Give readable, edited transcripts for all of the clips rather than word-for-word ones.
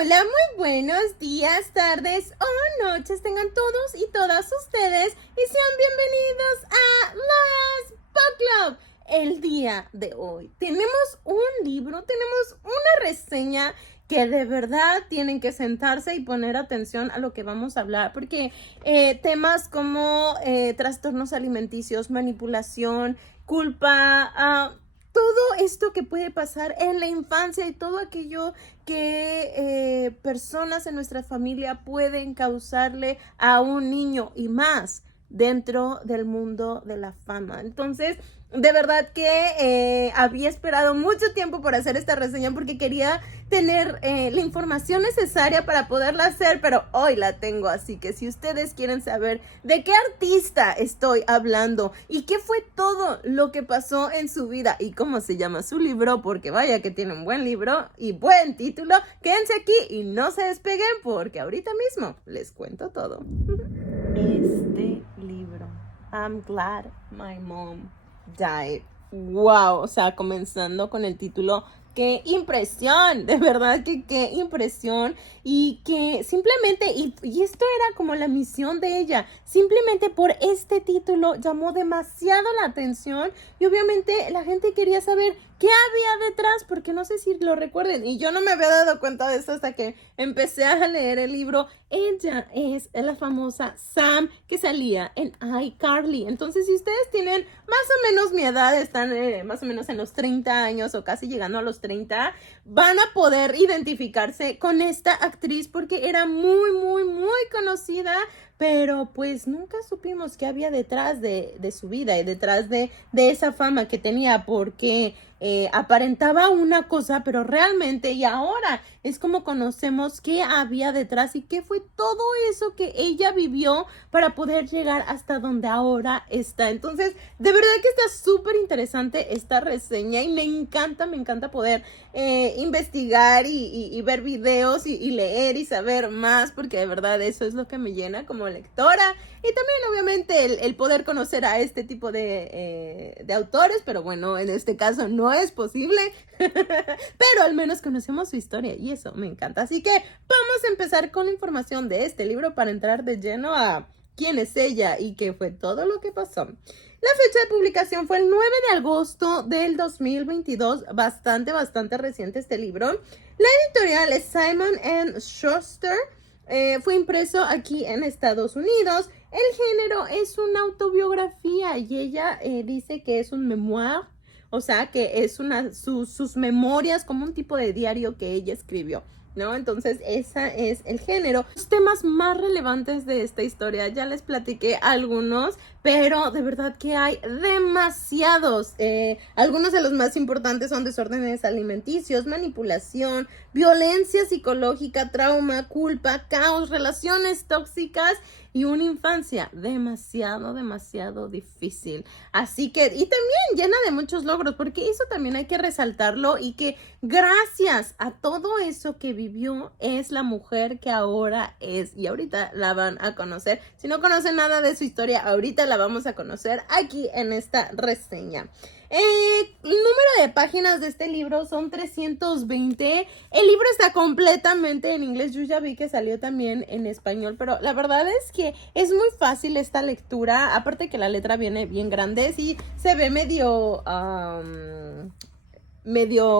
Hola, muy buenos días, tardes o noches tengan todos y todas ustedes y sean bienvenidos a Laura's Book Club. El día de hoy tenemos un libro, tenemos una reseña que de verdad tienen que sentarse y poner atención a lo que vamos a hablar, porque temas como trastornos alimenticios, manipulación, culpa, todo esto que puede pasar en la infancia y todo aquello que personas en nuestra familia pueden causarle a un niño y más dentro del mundo de la fama. Entonces, de verdad que había esperado mucho tiempo por hacer esta reseña porque quería tener la información necesaria para poderla hacer, pero hoy la tengo, así que si ustedes quieren saber de qué artista estoy hablando y qué fue todo lo que pasó en su vida y cómo se llama su libro, porque vaya que tiene un buen libro y buen título, quédense aquí y no se despeguen porque ahorita mismo les cuento todo. Este libro, I'm Glad My Mom Died. Wow, o sea, comenzando con el título, qué impresión, de verdad que qué impresión y que simplemente, y esto era como la misión de ella, simplemente por este título llamó demasiado la atención y obviamente la gente quería saber qué había detrás, porque no sé si lo recuerden y yo no me había dado cuenta de eso hasta que empecé a leer el libro. Ella es la famosa Sam que salía en iCarly. Entonces, si ustedes tienen más o menos mi edad, están más o menos en los 30 años o casi llegando a los 30, van a poder identificarse con esta actriz porque era muy, muy, muy conocida, pero pues nunca supimos qué había detrás de su vida y detrás de esa fama que tenía, porque aparentaba una cosa, pero realmente y ahora es como conocemos qué había detrás y qué fue todo eso que ella vivió para poder llegar hasta donde ahora está. Entonces, de verdad que está súper interesante esta reseña y me encanta poder investigar y ver videos y leer y saber más, porque de verdad eso es lo que me llena como lectora y también obviamente el poder conocer a este tipo de autores, pero bueno, en este caso no es posible, pero al menos conocemos su historia y eso me encanta. Así que vamos a empezar con la información de este libro para entrar de lleno a quién es ella y qué fue todo lo que pasó. La fecha de publicación fue el 9 de agosto del 2022, bastante reciente este libro. La editorial es Simon & Schuster. Fue impreso aquí en Estados Unidos. El género es una autobiografía y ella dice que es un memoir, o sea que es sus memorias, como un tipo de diario que ella escribió, ¿no? Entonces ese es el género. Los temas más relevantes de esta historia, ya les platiqué algunos, pero de verdad que hay demasiados. Algunos de los más importantes son desórdenes alimenticios, manipulación, violencia psicológica, trauma, culpa, caos, relaciones tóxicas y una infancia demasiado difícil. Así que, y también llena de muchos logros, porque eso también hay que resaltarlo y que gracias a todo eso que vivió es la mujer que ahora es, y ahorita la van a conocer. Si no conocen nada de su historia, ahorita la vamos a conocer aquí en esta reseña. El número de páginas de este libro son 320. El libro está completamente en inglés. Yo ya vi que salió también en español, pero la verdad es que es muy fácil esta lectura. Aparte que la letra viene bien grande, sí se ve medio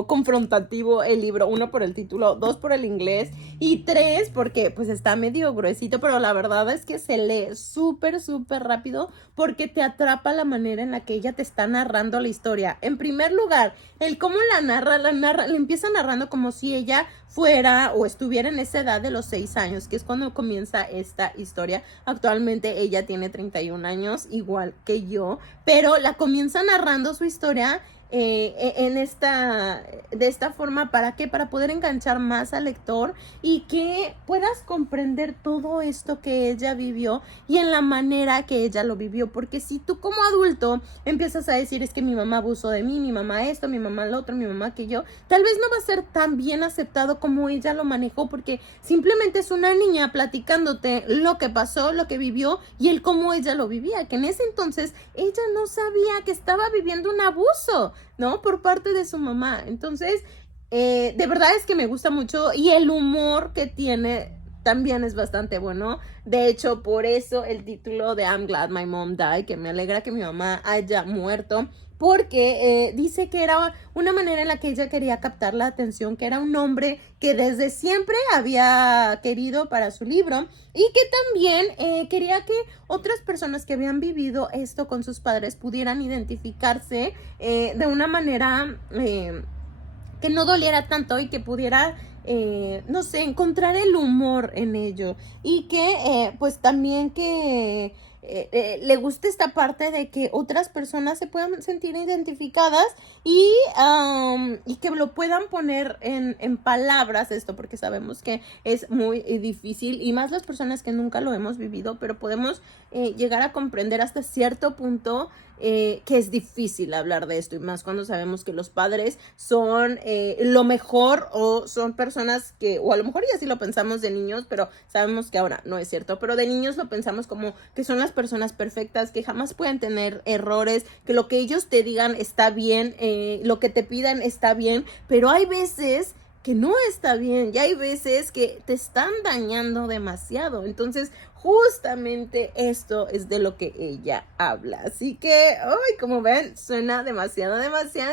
confrontativo el libro, 1 por el título, 2 por el inglés y 3 porque pues está medio gruesito, pero la verdad es que se lee súper rápido porque te atrapa la manera en la que ella te está narrando la historia. En primer lugar, el cómo la narra, le empieza narrando como si ella fuera o estuviera en esa edad de los 6 años, que es cuando comienza esta historia. Actualmente ella tiene 31 años, igual que yo, pero la comienza narrando su historia de esta forma. ¿Para qué? Para poder enganchar más al lector y que puedas comprender todo esto que ella vivió y en la manera que ella lo vivió, porque si tú como adulto empiezas a decir es que mi mamá abusó de mí, mi mamá esto, mi mamá lo otro, mi mamá aquello, tal vez no va a ser tan bien aceptado como ella lo manejó, porque simplemente es una niña platicándote lo que pasó, lo que vivió y el cómo ella lo vivía, que en ese entonces ella no sabía que estaba viviendo un abuso, ¿no? Por parte de su mamá. Entonces, De verdad es que me gusta mucho y el humor que tiene también es bastante bueno. De hecho, por eso el título de I'm Glad My Mom Died, que me alegra que mi mamá haya muerto, porque dice que era una manera en la que ella quería captar la atención, que era un hombre que desde siempre había querido para su libro y que también quería que otras personas que habían vivido esto con sus padres pudieran identificarse de una manera que no doliera tanto y que pudiera, no sé, encontrar el humor en ello. Y que, pues también que le guste esta parte de que otras personas se puedan sentir identificadas y que lo puedan poner en palabras esto, porque sabemos que es muy difícil y más las personas que nunca lo hemos vivido, pero podemos llegar a comprender hasta cierto punto que es difícil hablar de esto y más cuando sabemos que los padres son lo mejor o son personas que, o a lo mejor ya sí lo pensamos de niños, pero sabemos que ahora no es cierto, pero de niños lo pensamos como que son las personas perfectas, que jamás pueden tener errores, que lo que ellos te digan está bien, lo que te pidan está bien, pero hay veces que no está bien y hay veces que te están dañando demasiado. Entonces, justamente esto es de lo que ella habla. Así que, ay, como ven, suena demasiado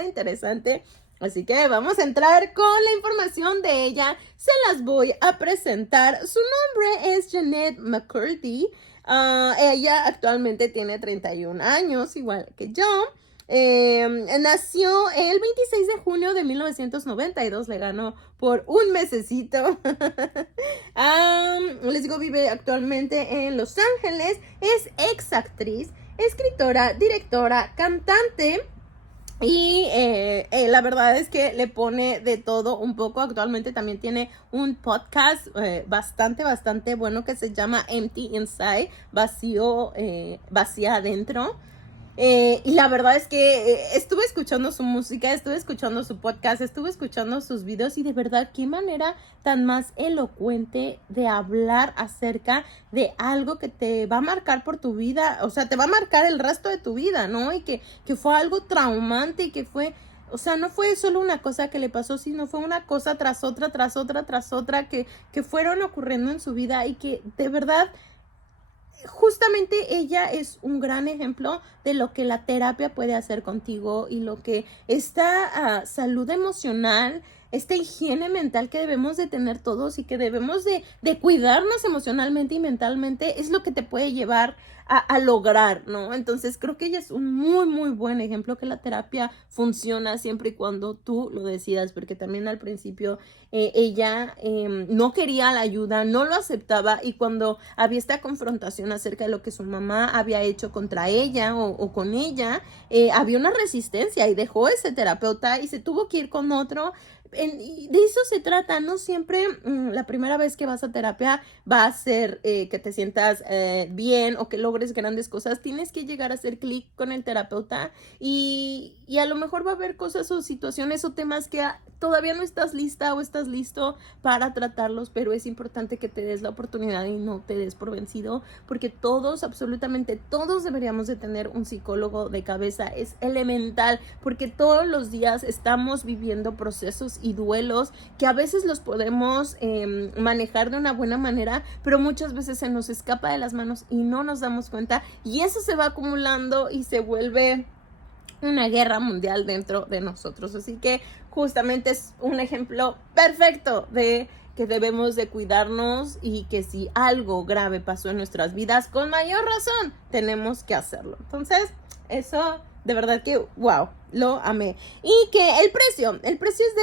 interesante. Así que vamos a entrar con la información de ella. Se las voy a presentar. Su nombre es Jeanette McCurdy. Ella actualmente tiene 31 años, igual que yo. Nació el 26 de junio de 1992, le ganó por un mesecito. Les digo, vive actualmente en Los Ángeles, es ex actriz, escritora, directora, cantante. Y la verdad es que le pone de todo un poco. Actualmente también tiene un podcast bastante bueno que se llama Empty Inside, vacía adentro. Y la verdad es que estuve escuchando su música, estuve escuchando su podcast, estuve escuchando sus videos y de verdad qué manera tan más elocuente de hablar acerca de algo que te va a marcar por tu vida, o sea, te va a marcar el resto de tu vida, ¿no? Y que fue algo traumante y que fue, o sea, no fue solo una cosa que le pasó, sino fue una cosa tras otra, que fueron ocurriendo en su vida y que de verdad justamente ella es un gran ejemplo de lo que la terapia puede hacer contigo y lo que esta salud emocional, esta higiene mental que debemos de tener todos y que debemos de cuidarnos emocionalmente y mentalmente es lo que te puede llevar a lograr, ¿no? Entonces creo que ella es un muy buen ejemplo que la terapia funciona siempre y cuando tú lo decidas, porque también al principio ella no quería la ayuda, no lo aceptaba y cuando había esta confrontación acerca de lo que su mamá había hecho contra ella o con ella, había una resistencia y dejó ese terapeuta y se tuvo que ir con otro. Y de eso se trata, no siempre la primera vez que vas a terapia va a ser que te sientas bien o que logres grandes cosas. Tienes que llegar a hacer clic con el terapeuta y a lo mejor va a haber cosas o situaciones o temas que todavía no estás lista o estás listo para tratarlos, pero es importante que te des la oportunidad y no te des por vencido, porque todos, absolutamente todos deberíamos de tener un psicólogo de cabeza. Es elemental, porque todos los días estamos viviendo procesos y duelos que a veces los podemos manejar de una buena manera, pero muchas veces se nos escapa de las manos y no nos damos cuenta y eso se va acumulando y se vuelve una guerra mundial dentro de nosotros. Así que justamente es un ejemplo perfecto de que debemos de cuidarnos y que si algo grave pasó en nuestras vidas, con mayor razón tenemos que hacerlo. Entonces, eso de verdad que wow, lo amé. Y que el precio es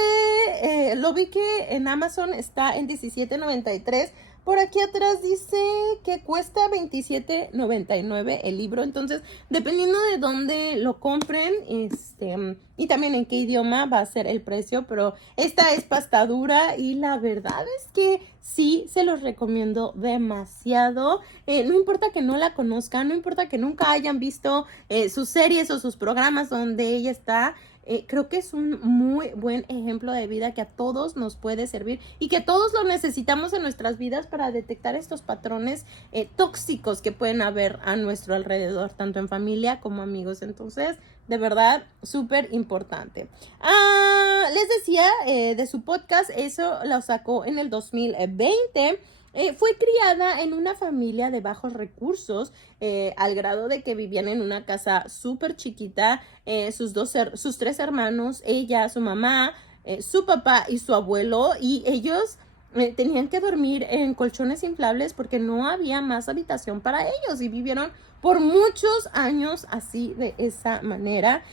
de, lo vi que en Amazon está en $17.93. Por aquí atrás dice que cuesta $27.99 el libro. Entonces, dependiendo de dónde lo compren, y también en qué idioma va a ser el precio, pero esta es pasta dura y la verdad es que sí, se los recomiendo demasiado. No importa que no la conozcan, no importa que nunca hayan visto sus series o sus programas donde ella está. Creo que es un muy buen ejemplo de vida que a todos nos puede servir y que todos lo necesitamos en nuestras vidas para detectar estos patrones tóxicos que pueden haber a nuestro alrededor, tanto en familia como amigos. Entonces, de verdad, súper importante. Les decía de su podcast, eso lo sacó en el 2020. Fue criada en una familia de bajos recursos, al grado de que vivían en una casa súper chiquita. Sus tres hermanos, ella, su mamá, su papá y su abuelo, y ellos tenían que dormir en colchones inflables porque no había más habitación para ellos, y vivieron por muchos años así, de esa manera.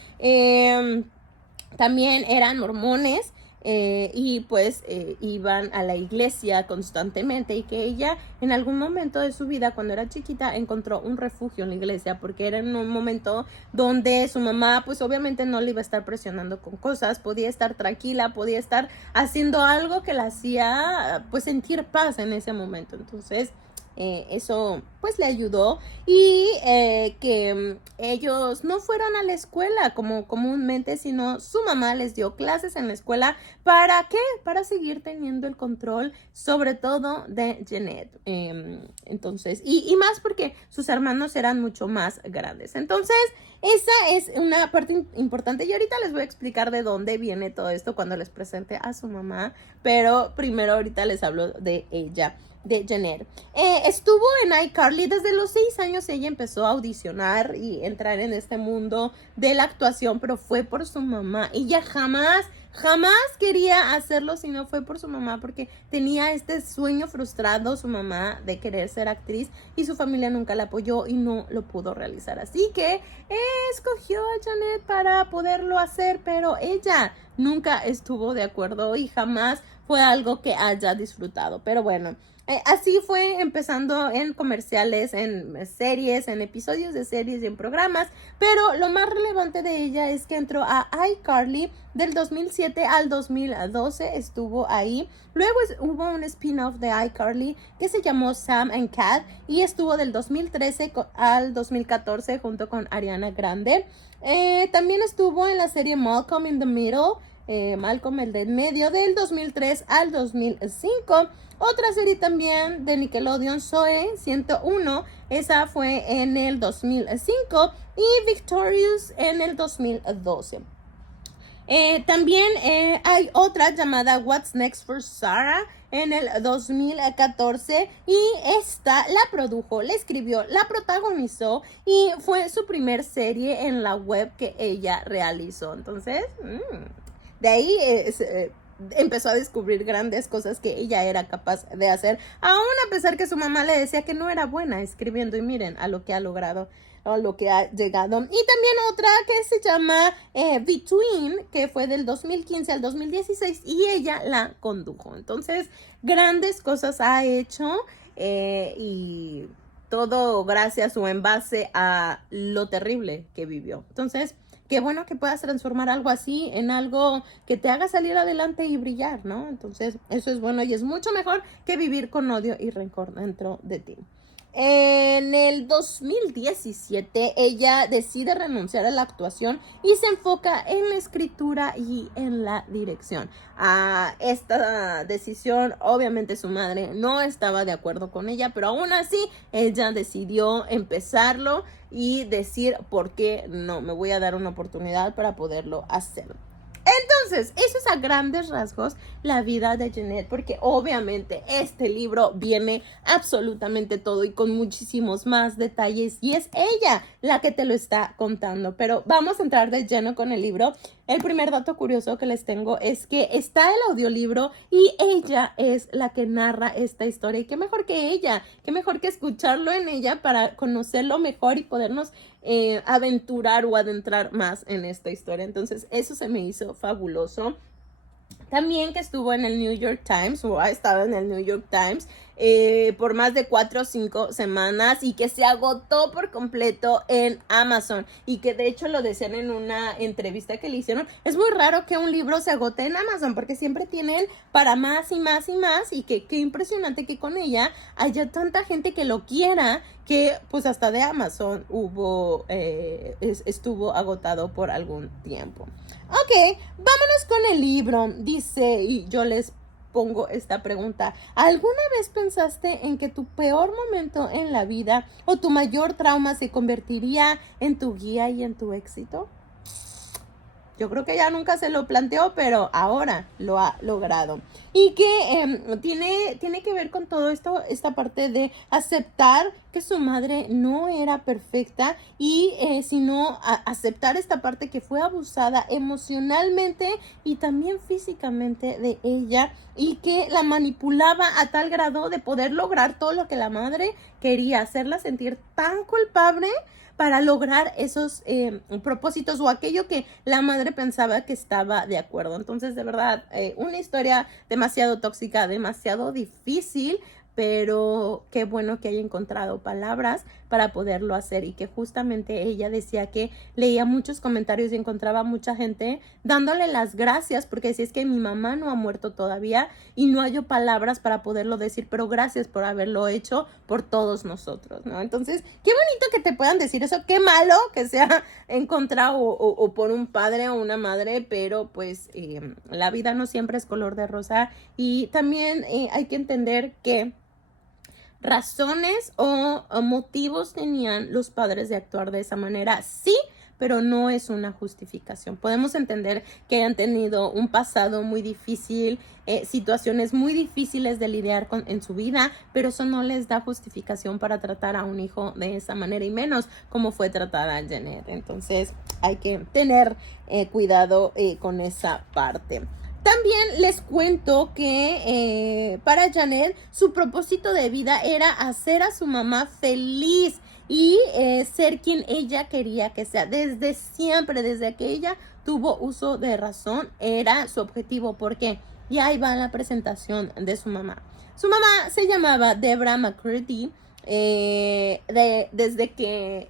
También eran mormones, y pues iban a la iglesia constantemente, y que ella en algún momento de su vida, cuando era chiquita, encontró un refugio en la iglesia, porque era en un momento donde su mamá pues obviamente no le iba a estar presionando con cosas, podía estar tranquila, podía estar haciendo algo que la hacía pues sentir paz en ese momento. Entonces eso pues le ayudó, y que ellos no fueron a la escuela como comúnmente, sino su mamá les dio clases en la escuela. ¿Para qué? Para seguir teniendo el control, sobre todo de Jeanette. Entonces, y más porque sus hermanos eran mucho más grandes. Entonces, esa es una parte importante, y ahorita les voy a explicar de dónde viene todo esto cuando les presente a su mamá, pero primero ahorita les hablo de ella, de Jeanette. Estuvo en iCarly desde los 6 años. Ella empezó a audicionar y entrar en este mundo de la actuación, pero fue por su mamá. Ella jamás quería hacerlo si no fue por su mamá, porque tenía este sueño frustrado, su mamá, de querer ser actriz, y su familia nunca la apoyó y no lo pudo realizar. Así que escogió a Jeanette para poderlo hacer, pero ella nunca estuvo de acuerdo y jamás fue algo que haya disfrutado. Pero bueno, así fue empezando en comerciales, en series, en episodios de series y en programas. Pero lo más relevante de ella es que entró a iCarly del 2007 al 2012, estuvo ahí. Luego hubo un spin-off de iCarly que se llamó Sam and Cat, y estuvo del 2013 al 2014 junto con Ariana Grande. También estuvo en la serie Malcolm in the Middle, Malcolm el de en medio, del 2003 al 2005. Otra serie también de Nickelodeon, Zoe 101, esa fue en el 2005, y Victorious en el 2012. También hay otra llamada What's Next for Sarah en el 2014, y esta la produjo, la escribió, la protagonizó, y fue su primer serie en la web que ella realizó. Entonces, de ahí empezó a descubrir grandes cosas que ella era capaz de hacer, aún a pesar que su mamá le decía que no era buena escribiendo, y miren a lo que ha logrado, a lo que ha llegado. Y también otra que se llama Between, que fue del 2015 al 2016, y ella la condujo. Entonces, grandes cosas ha hecho, y todo gracias o en base a lo terrible que vivió. Entonces, qué bueno que puedas transformar algo así en algo que te haga salir adelante y brillar, ¿no? Entonces, eso es bueno, y es mucho mejor que vivir con odio y rencor dentro de ti. En el 2017, ella decide renunciar a la actuación y se enfoca en la escritura y en la dirección. A esta decisión, obviamente su madre no estaba de acuerdo con ella, pero aún así ella decidió empezarlo y decir, ¿por qué no? Me voy a dar una oportunidad para poderlo hacer. Entonces, eso es a grandes rasgos la vida de Jeanette, porque obviamente este libro viene absolutamente todo y con muchísimos más detalles, y es ella la que te lo está contando. Pero vamos a entrar de lleno con el libro. El primer dato curioso que les tengo es que está el audiolibro y ella es la que narra esta historia, y qué mejor que ella, qué mejor que escucharlo en ella para conocerlo mejor y podernos aventurar o adentrar más en esta historia. Entonces eso se me hizo fabuloso. También que estuvo en el New York Times, o ha estado en el New York Times por más de 4 o 5 semanas, y que se agotó por completo en Amazon, y que de hecho lo decían en una entrevista que le hicieron. Es muy raro que un libro se agote en Amazon, porque siempre tienen para más y más y más, y qué impresionante que con ella haya tanta gente que lo quiera, que pues hasta de Amazon estuvo agotado por algún tiempo. Ok, vámonos con el libro. Dice, y yo les pongo esta pregunta: ¿alguna vez pensaste en que tu peor momento en la vida o tu mayor trauma se convertiría en tu guía y en tu éxito? Yo creo que ella nunca se lo planteó, pero ahora lo ha logrado. Y que tiene que ver con todo esto, esta parte de aceptar que su madre no era perfecta y sino aceptar esta parte que fue abusada emocionalmente y también físicamente de ella y que la manipulaba a tal grado de poder lograr todo lo que la madre quería, hacerla sentir tan culpable para lograr esos propósitos o aquello que la madre pensaba que estaba de acuerdo. Entonces, de verdad, una historia demasiado tóxica, demasiado difícil, pero qué bueno que haya encontrado palabras para poderlo hacer y que justamente ella decía que leía muchos comentarios y encontraba mucha gente dándole las gracias porque decía es que mi mamá no ha muerto todavía y no hallo palabras para poderlo decir, pero gracias por haberlo hecho por todos nosotros, ¿no? Entonces, qué bonito que te puedan decir eso, qué malo que sea en contra o por un padre o una madre, pero pues la vida no siempre es color de rosa y también hay que entender que razones o motivos tenían los padres de actuar de esa manera, sí, pero no es una justificación. Podemos entender que han tenido un pasado muy difícil, situaciones muy difíciles de lidiar con en su vida, pero eso no les da justificación para tratar a un hijo de esa manera y menos como fue tratada Janet. Entonces hay que tener cuidado con esa parte. También les cuento que para Janet su propósito de vida era hacer a su mamá feliz y ser quien ella quería que sea. Desde siempre, desde que ella tuvo uso de razón, era su objetivo. Porque ya ahí va la presentación de su mamá. Su mamá se llamaba Deborah McCurdy. Desde que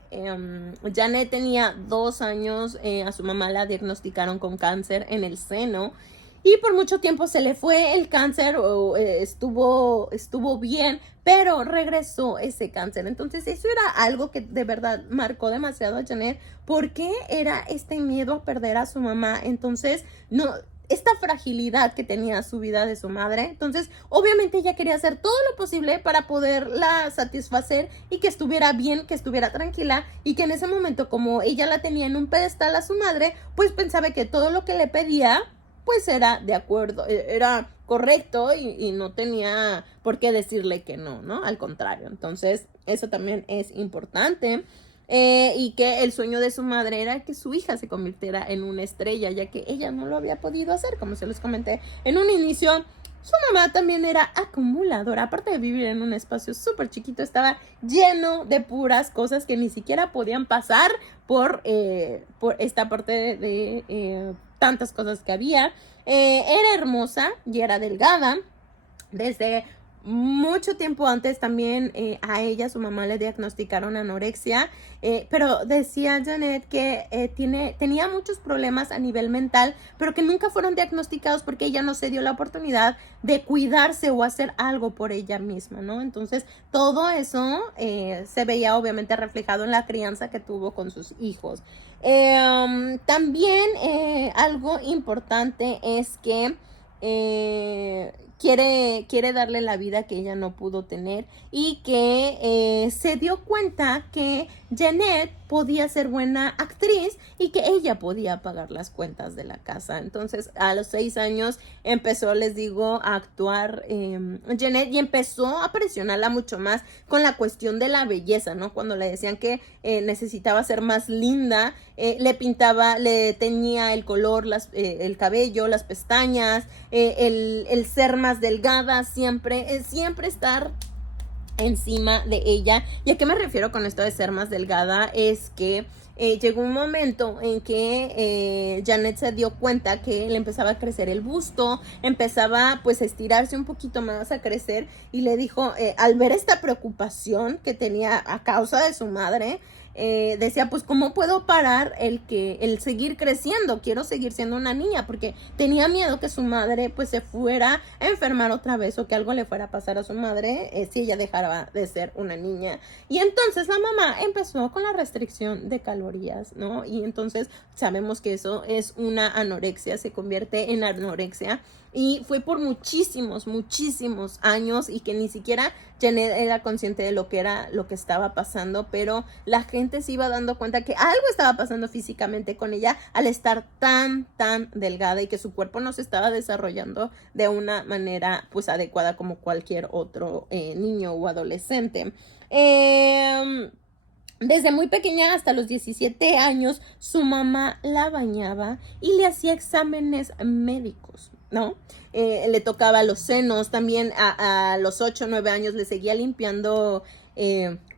Janet tenía 2 años, a su mamá la diagnosticaron con cáncer en el seno. Y por mucho tiempo se le fue el cáncer o estuvo bien, pero regresó ese cáncer. Entonces eso era algo que de verdad marcó demasiado a Janet porque era este miedo a perder a su mamá. Entonces, no, esta fragilidad que tenía su vida de su madre. Entonces, obviamente ella quería hacer todo lo posible para poderla satisfacer y que estuviera bien, que estuviera tranquila y que en ese momento, como ella la tenía en un pedestal a su madre, pues pensaba que todo lo que le pedía pues era de acuerdo, era correcto y no tenía por qué decirle que no, ¿no? Al contrario, entonces eso también es importante. Y que el sueño de su madre era que su hija se convirtiera en una estrella, ya que ella no lo había podido hacer, como se les comenté en un inicio. Su mamá también era acumuladora, aparte de vivir en un espacio súper chiquito, estaba lleno de puras cosas que ni siquiera podían pasar por esta parte de tantas cosas que había. Era hermosa y era delgada. Desde mucho tiempo antes también a ella, su mamá le diagnosticaron anorexia, pero decía Janet que tenía muchos problemas a nivel mental, pero que nunca fueron diagnosticados porque ella no se dio la oportunidad de cuidarse o hacer algo por ella misma, ¿no? Entonces, todo eso se veía obviamente reflejado en la crianza que tuvo con sus hijos. También algo importante es que quiere darle la vida que ella no pudo tener y que se dio cuenta que Janet podía ser buena actriz y que ella podía pagar las cuentas de la casa. Entonces a los 6 años empezó, les digo, a actuar Janet y empezó a presionarla mucho más con la cuestión de la belleza, ¿no? Cuando le decían que necesitaba ser más linda, le pintaba, le teñía el color, el cabello, las pestañas, el ser más delgada, siempre estar encima de ella. ¿Y a qué me refiero con esto de ser más delgada? Es que llegó un momento en que Janet se dio cuenta que le empezaba a crecer el busto, empezaba pues a estirarse un poquito más, a crecer, y le dijo, al ver esta preocupación que tenía a causa de su madre, decía, pues ¿cómo puedo parar el seguir creciendo? Quiero seguir siendo una niña, porque tenía miedo que su madre pues se fuera a enfermar otra vez o que algo le fuera a pasar a su madre si ella dejara de ser una niña. Y entonces la mamá empezó con la restricción de calorías, ¿no? Y entonces sabemos que eso es una anorexia, se convierte en anorexia. Y fue por muchísimos años y que ni siquiera Janet era consciente de lo que estaba pasando, pero la gente repente se iba dando cuenta que algo estaba pasando físicamente con ella al estar tan delgada y que su cuerpo no se estaba desarrollando de una manera pues adecuada como cualquier otro niño o adolescente. Desde muy pequeña hasta los 17 años, su mamá la bañaba y le hacía exámenes médicos, ¿no? Le tocaba los senos, también a los 8 o 9 años le seguía limpiando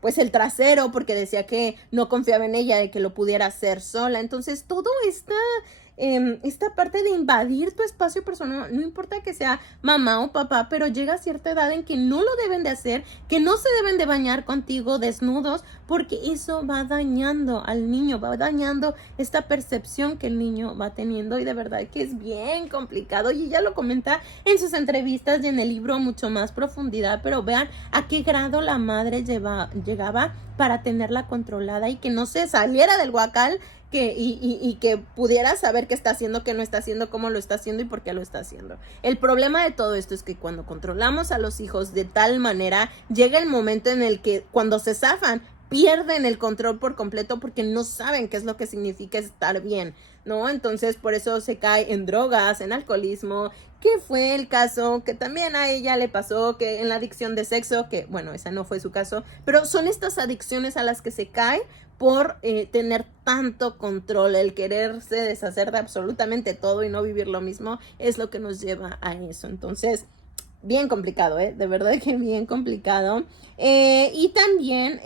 pues el trasero porque decía que no confiaba en ella de que lo pudiera hacer sola. Entonces todo esta parte de invadir tu espacio personal, no importa que sea mamá o papá, pero llega a cierta edad en que no lo deben de hacer, que no se deben de bañar contigo desnudos, porque eso va dañando al niño, va dañando esta percepción que el niño va teniendo, y de verdad que es bien complicado, y ella lo comenta en sus entrevistas y en el libro mucho más profundidad, pero vean a qué grado la madre llegaba para tenerla controlada y que no se saliera del huacal, y que pudiera saber qué está haciendo, qué no está haciendo, cómo lo está haciendo y por qué lo está haciendo. El problema de todo esto es que cuando controlamos a los hijos de tal manera, llega el momento en el que cuando se zafan, pierden el control por completo porque no saben qué es lo que significa estar bien, ¿no? Entonces por eso se cae en drogas, en alcoholismo, que fue el caso que también a ella le pasó, que en la adicción de sexo, que bueno, esa no fue su caso, pero son estas adicciones a las que se cae por tener tanto control, el quererse deshacer de absolutamente todo y no vivir lo mismo, es lo que nos lleva a eso. Entonces, bien complicado, de verdad que bien complicado. Y también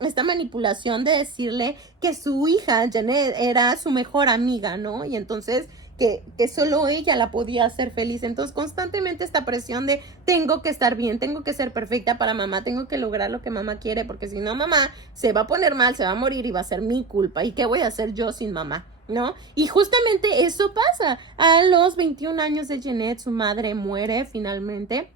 esta manipulación de decirle que su hija, Janet, era su mejor amiga, ¿no? Y entonces que solo ella la podía hacer feliz. Entonces constantemente esta presión de tengo que estar bien, tengo que ser perfecta para mamá, tengo que lograr lo que mamá quiere, porque si no mamá se va a poner mal, se va a morir y va a ser mi culpa. ¿Y qué voy a hacer yo sin mamá? ¿No? Y justamente eso pasa. A los 21 años de Janet, su madre muere finalmente,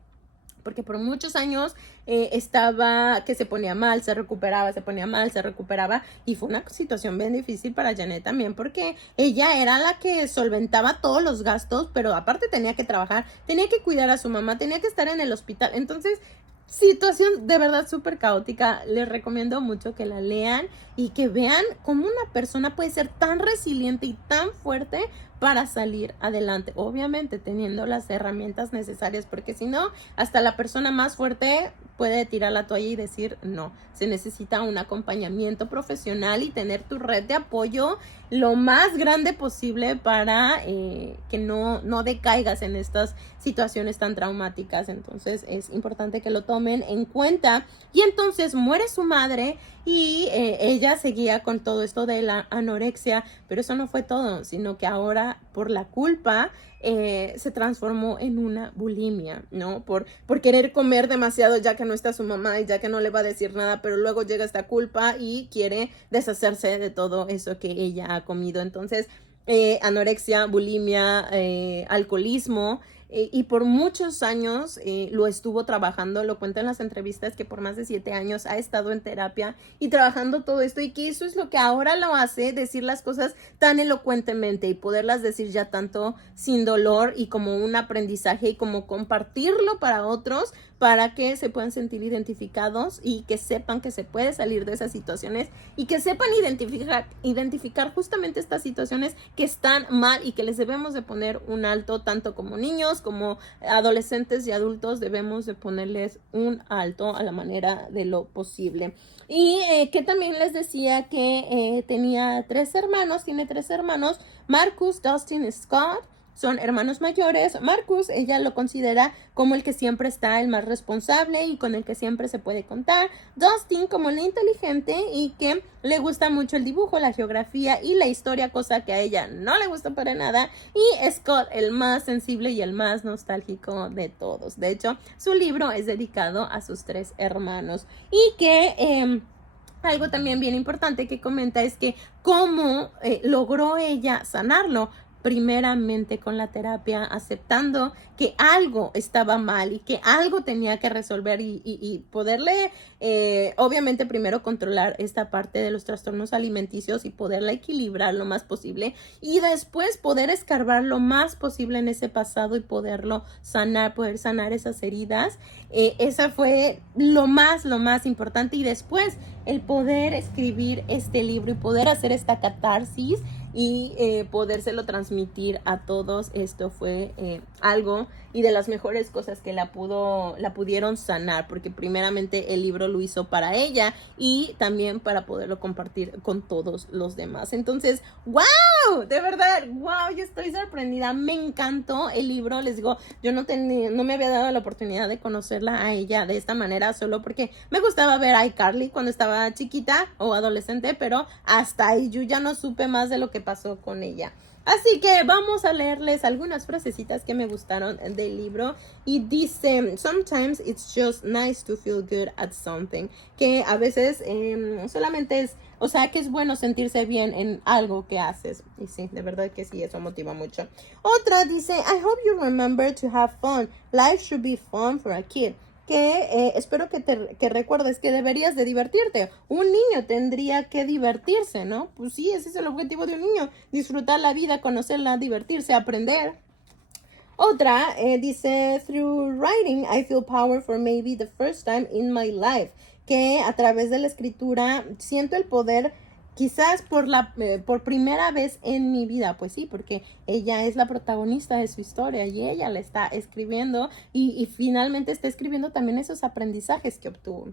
porque por muchos años estaba que se ponía mal, se recuperaba, se ponía mal, se recuperaba, y fue una situación bien difícil para Janet también, porque ella era la que solventaba todos los gastos, pero aparte tenía que trabajar, tenía que cuidar a su mamá, tenía que estar en el hospital. Entonces, situación de verdad súper caótica. Les recomiendo mucho que la lean y que vean cómo una persona puede ser tan resiliente y tan fuerte para salir adelante, obviamente teniendo las herramientas necesarias, porque si no, hasta la persona más fuerte puede tirar la toalla y decir no. Se necesita un acompañamiento profesional y tener tu red de apoyo lo más grande posible para que no decaigas en estas situaciones tan traumáticas. Entonces es importante que lo tomen en cuenta. Y entonces muere su madre y ella seguía con todo esto de la anorexia, pero eso no fue todo, sino que ahora por la culpa se transformó en una bulimia, ¿no? Por querer comer demasiado ya que no está su mamá y ya que no le va a decir nada, pero luego llega esta culpa y quiere deshacerse de todo eso que ella ha comido. Entonces, anorexia, bulimia, alcoholismo, y por muchos años lo estuvo trabajando. Lo cuenta en las entrevistas que por más de 7 años ha estado en terapia y trabajando todo esto, y que eso es lo que ahora lo hace decir las cosas tan elocuentemente y poderlas decir ya tanto sin dolor y como un aprendizaje y como compartirlo para otros, para que se puedan sentir identificados y que sepan que se puede salir de esas situaciones y que sepan identificar justamente estas situaciones que están mal y que les debemos de poner un alto, tanto como niños, como adolescentes y adultos. Debemos de ponerles un alto a la manera de lo posible. Y que también les decía que tenía 3 hermanos, tiene 3 hermanos, Marcus, Dustin y Scott. Son hermanos mayores. Marcus, ella lo considera como el que siempre está, el más responsable y con el que siempre se puede contar. Dustin como el inteligente y que le gusta mucho el dibujo, la geografía y la historia, cosa que a ella no le gusta para nada. Y Scott, el más sensible y el más nostálgico de todos. De hecho, su libro es dedicado a sus 3 hermanos. Y que algo también bien importante que comenta es que cómo logró ella sanarlo. primeramente con la terapia, aceptando que algo estaba mal y que algo tenía que resolver y poderle, obviamente primero controlar esta parte de los trastornos alimenticios y poderla equilibrar lo más posible y después poder escarbar lo más posible en ese pasado y poderlo sanar, poder sanar esas heridas. Esa fue lo más importante y después el poder escribir este libro y poder hacer esta catarsis y podérselo transmitir a todos. Esto fue algo y de las mejores cosas que la pudieron sanar, porque primeramente el libro lo hizo para ella y también para poderlo compartir con todos los demás. Entonces, ¡wow! De verdad, ¡wow! Yo estoy sorprendida, me encantó el libro. Les digo, yo no me había dado la oportunidad de conocerla a ella de esta manera, solo porque me gustaba ver a iCarly cuando estaba chiquita o adolescente, pero hasta ahí yo ya no supe más de lo que pasó con ella. Así que vamos a leerles algunas frasecitas que me gustaron del libro. Y dice, sometimes it's just nice to feel good at something. Que a veces solamente es, o sea, que es bueno sentirse bien en algo que haces. Y sí, de verdad que sí, eso motiva mucho. Otra dice, I hope you remember to have fun. Life should be fun for a kid. Que espero que recuerdes que deberías de divertirte. Un niño tendría que divertirse, ¿no? Pues sí, ese es el objetivo de un niño. Disfrutar la vida, conocerla, divertirse, aprender. Otra dice, through writing, I feel power for maybe the first time in my life. Que a través de la escritura siento el poder quizás por primera vez en mi vida. Pues sí, porque ella es la protagonista de su historia y ella la está escribiendo y finalmente está escribiendo también esos aprendizajes que obtuvo.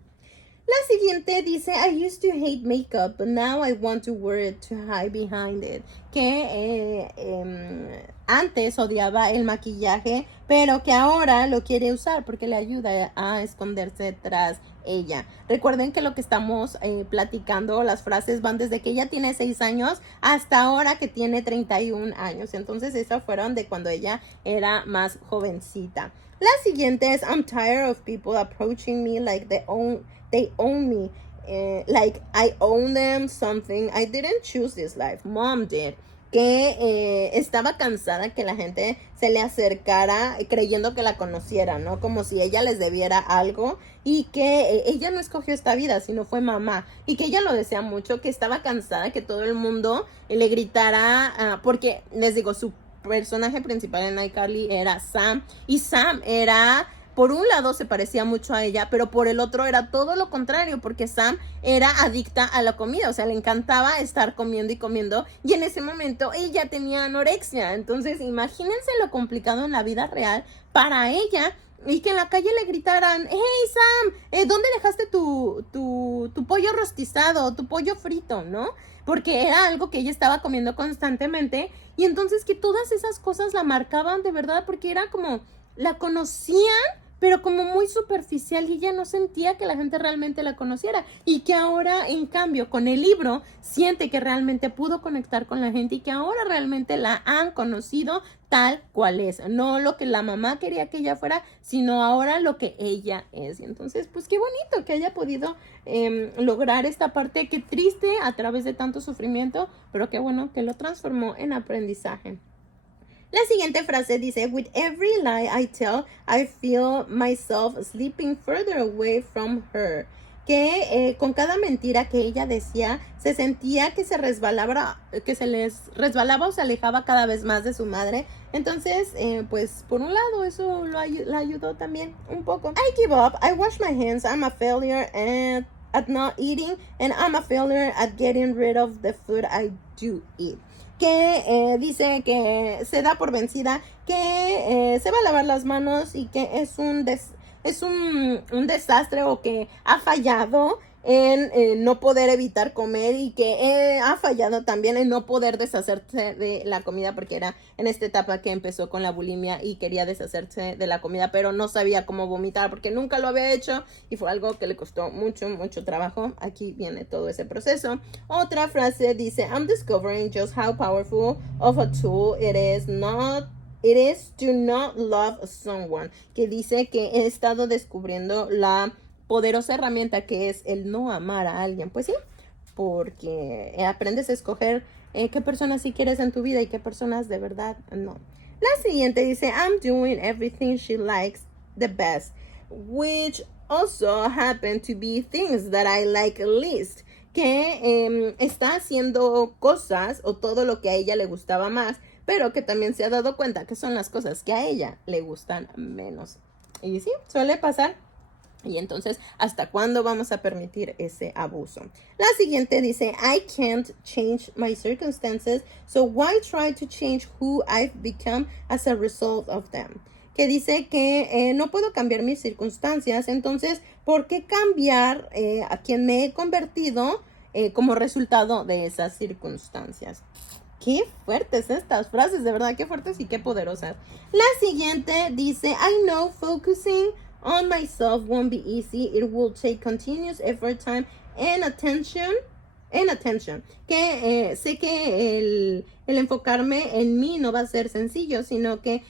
La siguiente dice, I used to hate makeup, but now I want to wear it to hide behind it. Que antes odiaba el maquillaje, pero que ahora lo quiere usar porque le ayuda a esconderse tras ella. Recuerden que lo que estamos platicando, las frases van desde que ella tiene 6 años hasta ahora que tiene 31 años. Entonces esas fueron de cuando ella era más jovencita. La siguiente es, I'm tired of people approaching me like they own me, like I own them something. I didn't choose this life, mom did. Que estaba cansada que la gente se le acercara creyendo que la conociera, ¿no? Como si ella les debiera algo y que ella no escogió esta vida, sino fue mamá. Y que ella lo desea mucho, que estaba cansada que todo el mundo le gritara, porque les digo, su personaje principal en iCarly era Sam, y Sam era... Por un lado se parecía mucho a ella, pero por el otro era todo lo contrario, porque Sam era adicta a la comida, o sea, le encantaba estar comiendo y comiendo, y en ese momento ella tenía anorexia. Entonces imagínense lo complicado en la vida real para ella, y que en la calle le gritaran, hey Sam, ¿dónde dejaste tu pollo rostizado, tu pollo frito, no? Porque era algo que ella estaba comiendo constantemente, y entonces que todas esas cosas la marcaban de verdad, porque era como, la conocían, pero como muy superficial, y ella no sentía que la gente realmente la conociera, y que ahora en cambio con el libro siente que realmente pudo conectar con la gente y que ahora realmente la han conocido tal cual es, no lo que la mamá quería que ella fuera, sino ahora lo que ella es. Y entonces pues qué bonito que haya podido lograr esta parte, que triste a través de tanto sufrimiento, pero qué bueno que lo transformó en aprendizaje. La siguiente frase dice, with every lie I tell, I feel myself slipping further away from her. Que con cada mentira que ella decía, se sentía que se les resbalaba o se alejaba cada vez más de su madre. Entonces, pues por un lado eso la ayudó también un poco. I give up, I wash my hands, I'm a failure at not eating, and I'm a failure at getting rid of the food I do eat. Que dice que se da por vencida, que se va a lavar las manos y que es un desastre, o que ha fallado en no poder evitar comer, y que ha fallado también en no poder deshacerse de la comida, porque era en esta etapa que empezó con la bulimia y quería deshacerse de la comida, pero no sabía cómo vomitar porque nunca lo había hecho y fue algo que le costó mucho trabajo. Aquí viene todo ese proceso. Otra frase dice, I'm discovering just how powerful of a tool it is to not love someone. Que dice que he estado descubriendo la poderosa herramienta que es el no amar a alguien. Pues sí, porque aprendes a escoger qué personas sí quieres en tu vida y qué personas de verdad no. La siguiente dice, I'm doing everything she likes the best, which also happen to be things that I like least. Que está haciendo cosas o todo lo que a ella le gustaba más, pero que también se ha dado cuenta que son las cosas que a ella le gustan menos. Y sí, suele pasar. Y entonces, ¿hasta cuándo vamos a permitir ese abuso? La siguiente dice, I can't change my circumstances, so why try to change who I've become as a result of them? Que dice que no puedo cambiar mis circunstancias, entonces, ¿por qué cambiar a quien me he convertido como resultado de esas circunstancias? Qué fuertes estas frases, de verdad, qué fuertes y qué poderosas. La siguiente dice, I know focusing on myself won't be easy. It will take continuous effort, time, and attention. Que sé que el enfocarme en mí no va a ser sencillo, sino que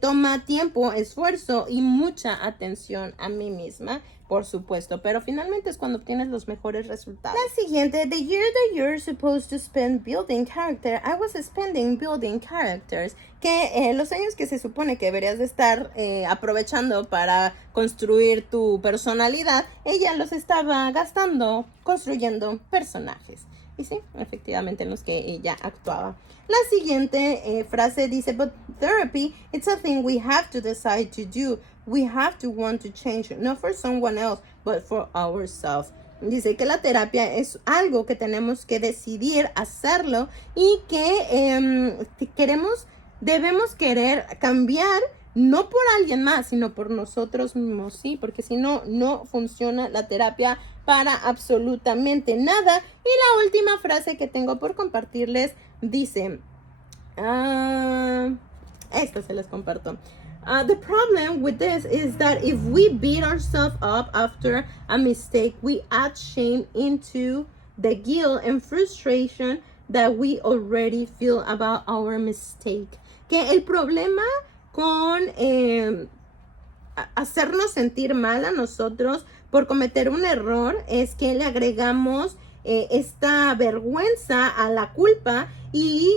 toma tiempo, esfuerzo y mucha atención a mí misma, por supuesto, pero finalmente es cuando obtienes los mejores resultados. La siguiente, the year that you're supposed to spend building character, I was spending building characters. Que los años que se supone que deberías de estar aprovechando para construir tu personalidad, ella los estaba gastando construyendo personajes. Y sí, efectivamente en los que ella actuaba. La siguiente frase dice, but therapy, it's a thing we have to decide to do. We have to want to change, not for someone else, but for ourselves. Dice que la terapia es algo que tenemos que decidir hacerlo y que debemos querer cambiar no por alguien más, sino por nosotros mismos, ¿sí? Porque si no, no funciona la terapia para absolutamente nada. Y la última frase que tengo por compartirles dice, esta se las comparto. The problem with this is that if we beat ourselves up after a mistake, we add shame into the guilt and frustration that we already feel about our mistake. Que el problema con hacernos sentir mal a nosotros por cometer un error es que le agregamos esta vergüenza a la culpa y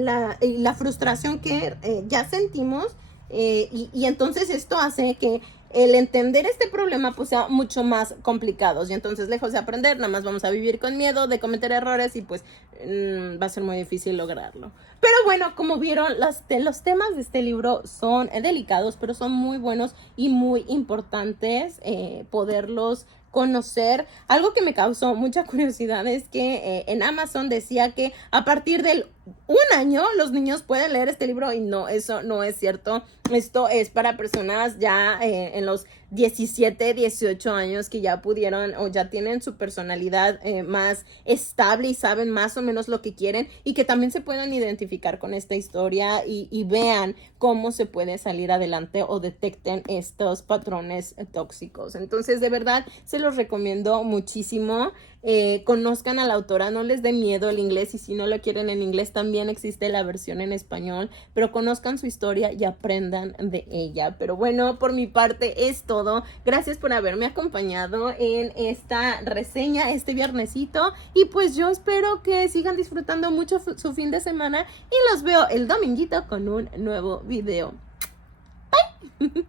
la frustración que ya sentimos. Y entonces esto hace que el entender este problema pues sea mucho más complicado. Y entonces lejos de aprender, nada más vamos a vivir con miedo de cometer errores y pues va a ser muy difícil lograrlo. Pero bueno, como vieron, los temas de este libro son delicados, pero son muy buenos y muy importantes poderlos conocer. Algo que me causó mucha curiosidad es que en Amazon decía que a partir del 1 año los niños pueden leer este libro y no, eso no es cierto. Esto es para personas ya en los 17, 18 años que ya pudieron o ya tienen su personalidad más estable y saben más o menos lo que quieren y que también se puedan identificar con esta historia y vean cómo se puede salir adelante o detecten estos patrones tóxicos. Entonces, de verdad, se los recomiendo muchísimo. Conozcan a la autora, no les dé miedo el inglés y si no lo quieren en inglés también existe la versión en español, pero conozcan su historia y aprendan de ella. Pero bueno, por mi parte es todo. Gracias por haberme acompañado en esta reseña este viernesito y pues yo espero que sigan disfrutando mucho su fin de semana y los veo el dominguito con un nuevo video. Bye.